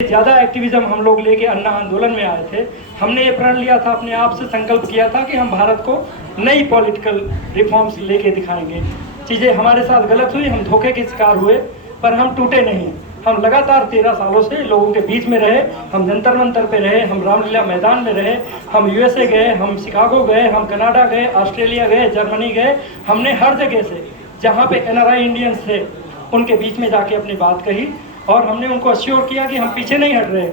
ज़्यादा एक्टिविज्म हम लोग लेके अन्ना आंदोलन में आए थे। हमने ये प्रण लिया था, अपने आप से संकल्प किया था कि हम भारत को नई पॉलिटिकल रिफॉर्म्स लेके दिखाएंगे। चीज़ें हमारे साथ गलत हुई, हम धोखे के शिकार हुए, पर हम टूटे नहीं। हम लगातार 13 सालों से लोगों के बीच में रहे, हम जंतर मंतर पे रहे, हम रामलीला मैदान में रहे, हम यूएसए गए, हम शिकागो गए, हम कनाडा गए, ऑस्ट्रेलिया गए, जर्मनी गए। हमने हर जगह से जहाँ पे एनआरआई इंडियंस थे उनके बीच में जाके अपनी बात कही और हमने उनको अश्योर किया कि हम पीछे नहीं हट रहे।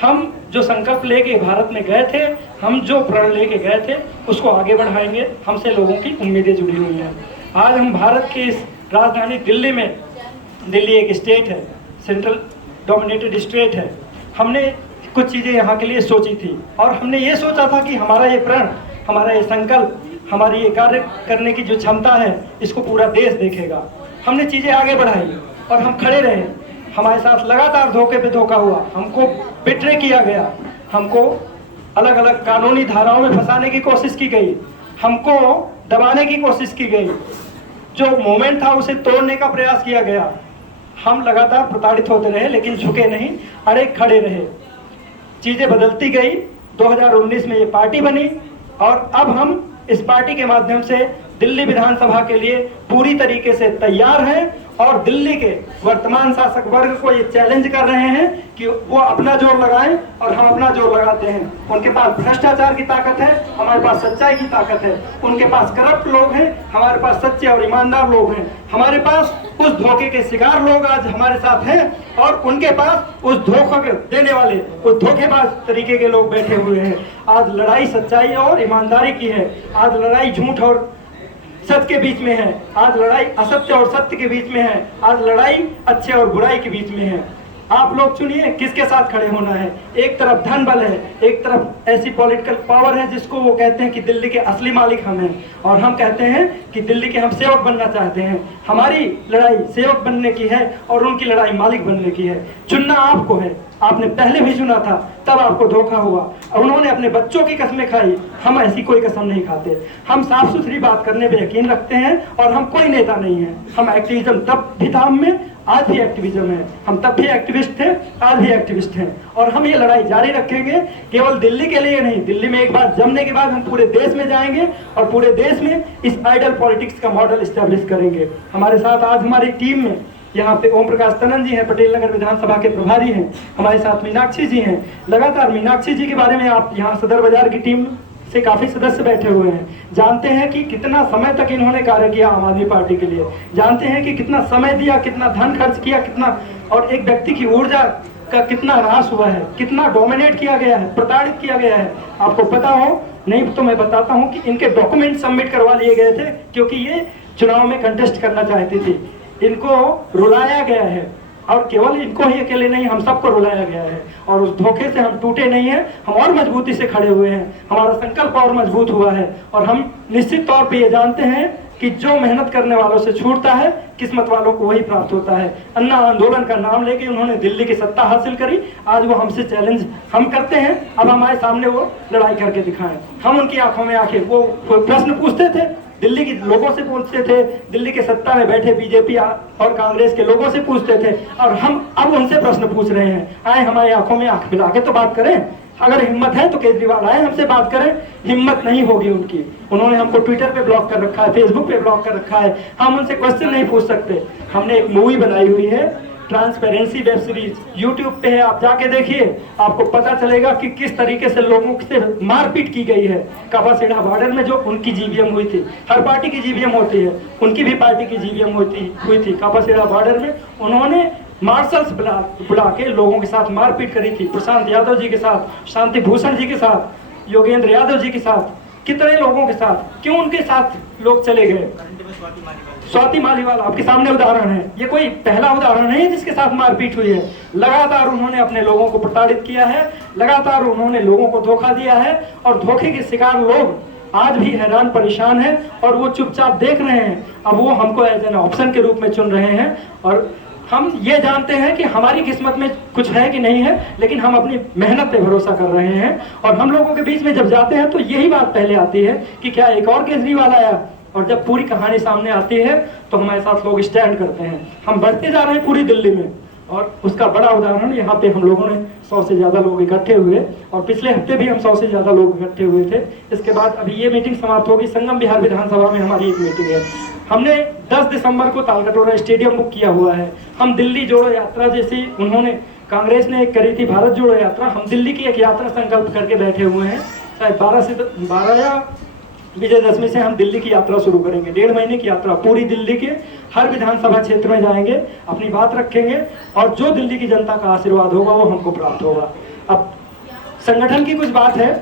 हम जो संकल्प लेके भारत में गए थे, हम जो प्रण लेके गए थे उसको आगे बढ़ाएंगे। हमसे लोगों की उम्मीदें जुड़ी हुई हैं। आज हम भारत की इस राजधानी दिल्ली में, दिल्ली एक स्टेट है, सेंट्रल डोमिनेटेड स्टेट है, हमने कुछ चीज़ें यहाँ के लिए सोची थी और हमने ये सोचा था कि हमारा ये प्रण, हमारा ये संकल्प, हमारी ये कार्य करने की जो क्षमता है इसको पूरा देश देखेगा। हमने चीज़ें आगे बढ़ाई और हम खड़े रहे। हमारे साथ लगातार धोखे पे धोखा हुआ, हमको बिट्रे किया गया, हमको अलग अलग कानूनी धाराओं में फंसाने की कोशिश की गई, हमको दबाने की कोशिश की गई, जो मोमेंट था उसे तोड़ने का प्रयास किया गया। हम लगातार प्रताड़ित होते रहे लेकिन झुके नहीं, अड़े खड़े रहे। चीज़ें बदलती गई। 2019 में ये पार्टी बनी और अब हम इस पार्टी के माध्यम से दिल्ली विधानसभा के लिए पूरी तरीके से तैयार हैं और दिल्ली के वर्तमान शासक वर्ग को ये चैलेंज कर रहे हैं कि वो अपना जोर लगाएं और हम अपना जोर लगाते हैं। उनके पास भ्रष्टाचार की ताकत है, हमारे पास सच्चाई की ताकत है। उनके पास करप्ट लोग हैं, हमारे पास सच्चे और ईमानदार लोग हैं। हमारे पास उस धोखे के शिकार लोग आज हमारे साथ हैं और उनके पास उस धोखे देने वाले, उस धोखेबाज तरीके के लोग बैठे हुए हैं। आज लड़ाई सच्चाई और ईमानदारी की है। आज लड़ाई झूठ और सत्य के बीच में है। आज लड़ाई असत्य और सत्य के बीच में है। आज लड़ाई अच्छे और बुराई के बीच में है। आप लोग चुनिए किसके साथ खड़े होना है। एक तरफ धन बल है, एक तरफ ऐसी पॉलिटिकल पावर है जिसको वो कहते हैं कि दिल्ली के असली मालिक हम हैं और हम कहते हैं कि दिल्ली के हम सेवक बनना चाहते हैं। हमारी लड़ाई सेवक बनने की है और उनकी लड़ाई मालिक बनने की है। चुनना आपको है। आपने पहले भी चुना था, तब आपको धोखा हुआ। उन्होंने अपने बच्चों की कसमें खाई, हम ऐसी कोई कसम नहीं खाते। हम साफ सुथरी बात करने पे यकीन रखते हैं और हम कोई नेता नहीं है। हम एक्टिविज्म तब भी था हम में, आज भी एक्टिविज्म है। हम तब भी एक्टिविस्ट थे, आज भी एक्टिविस्ट हैं और हम ये लड़ाई जारी रखेंगे। केवल दिल्ली के लिए नहीं, दिल्ली में एक बार जमने के बाद हम पूरे देश में जाएंगे और पूरे देश में इस आइडल पॉलिटिक्स का मॉडल स्टैब्लिश करेंगे। हमारे साथ आज हमारी टीम में यहाँ पे ओम प्रकाश तनन जी हैं, पटेल नगर विधानसभा के प्रभारी हैं। हमारे साथ मीनाक्षी जी हैं। लगातार मीनाक्षी जी के बारे में आप यहाँ सदर बाजार की टीम से काफी सदस्य बैठे हुए हैं, जानते हैं कि कितना समय तक इन्होंने कार्य किया आम आदमी पार्टी के लिए, जानते हैं कि कितना समय दिया, कितना धन खर्च किया, कितना, और एक व्यक्ति की ऊर्जा का कितना ह्रास हुआ है, कितना डोमिनेट किया गया है, प्रताड़ित किया गया है। आपको पता हो नहीं तो मैं बताता हूँ कि इनके डॉक्यूमेंट सबमिट करवा लिए गए थे क्योंकि ये चुनाव में कंटेस्ट करना चाहती थी। इनको रुलाया गया है और केवल इनको ही अकेले नहीं, हम सबको रुलाया गया है और उस धोखे से हम टूटे नहीं हैं। हम और मजबूती से खड़े हुए हैं, हमारा संकल्प और मजबूत हुआ है और हम निश्चित तौर पे ये जानते हैं कि जो मेहनत करने वालों से छूटता है, किस्मत वालों को वही प्राप्त होता है। अन्ना आंदोलन का नाम लेके उन्होंने दिल्ली की सत्ता हासिल करी। आज वो हमसे चैलेंज हम करते हैं, अब हमारे सामने वो लड़ाई करके दिखाएं। हम उनकी आंखों में आके वो प्रश्न पूछते थे, दिल्ली के लोगों से पूछते थे, दिल्ली के सत्ता में बैठे बीजेपी और कांग्रेस के लोगों से पूछते थे और हम अब उनसे प्रश्न पूछ रहे हैं। आए हमारी आंखों में आंख मिला के तो बात करें। अगर हिम्मत है तो केजरीवाल आए हमसे बात करें। हिम्मत नहीं होगी उनकी। उन्होंने हमको ट्विटर पे ब्लॉक कर रखा है, फेसबुक पे ब्लॉक कर रखा है। हम उनसे क्वेश्चन नहीं पूछ सकते। हमने एक मूवी बनाई हुई है, ट्रांसपेरेंसी वेब सीरीज, यूट्यूब पे है, आप जाके देखिए, आपको पता चलेगा कि किस तरीके से लोगों से मारपीट की गई है। कापासीढ़ा बॉर्डर में जो उनकी जीवीएम हुई थी, हर पार्टी की जीवीएम होती है, उनकी भी पार्टी की जीवीएम हुई थी। कापासीढ़ा बॉर्डर में उन्होंने मार्शल्स बुला के लोगों के साथ मारपीट करी थी। प्रशांत यादव जी के साथ, शांति भूषण जी के साथ, योगेंद्र यादव जी के साथ, कितने लोगों के साथ, क्यों उनके साथ लोग चले गए। स्वाति मालीवाल आपके सामने उदाहरण है। ये कोई पहला उदाहरण नहीं है जिसके साथ मारपीट हुई है। लगातार उन्होंने अपने लोगों को प्रताड़ित किया है, लगातार उन्होंने लोगों को धोखा दिया है और धोखे के शिकार लोग आज भी हैरान परेशान हैं और वो चुपचाप देख रहे हैं। अब वो हमको एज एन ऑप्शन के रूप में चुन रहे हैं और हम ये जानते हैं कि हमारी किस्मत में कुछ है कि नहीं है, लेकिन हम अपनी मेहनत पे भरोसा कर रहे हैं। और हम लोगों के बीच में जब जाते हैं तो यही बात पहले आती है कि क्या एक और केजरीवाल आया, और जब पूरी कहानी सामने आती है तो हमारे साथ लोग स्टैंड करते हैं। हम बढ़ते जा रहे हैं पूरी दिल्ली में और उसका बड़ा उदाहरण यहाँ पे हम लोगों ने 100 से ज़्यादा लोग इकट्ठे हुए, और पिछले हफ्ते भी हम 100 से ज़्यादा लोग इकट्ठे हुए थे। इसके बाद अभी ये मीटिंग समाप्त होगी, संगम बिहार विधानसभा में हमारी एक मीटिंग है। हमने 10 दिसंबर को तालकटोरा स्टेडियम बुक किया हुआ है। हम दिल्ली जोड़ो यात्रा जैसी उन्होंने कांग्रेस ने एक करी थी, भारत जोड़ो यात्रा, हम दिल्ली की एक यात्रा संकल्प करके बैठे हुए हैं। शायद 12 या विजयदशमी से हम दिल्ली की यात्रा शुरू करेंगे। 1.5 महीने की यात्रा, पूरी दिल्ली के हर विधानसभा क्षेत्र में जाएंगे, अपनी बात रखेंगे, और जो दिल्ली की जनता का आशीर्वाद होगा वो हमको प्राप्त होगा। अब संगठन की कुछ बात है।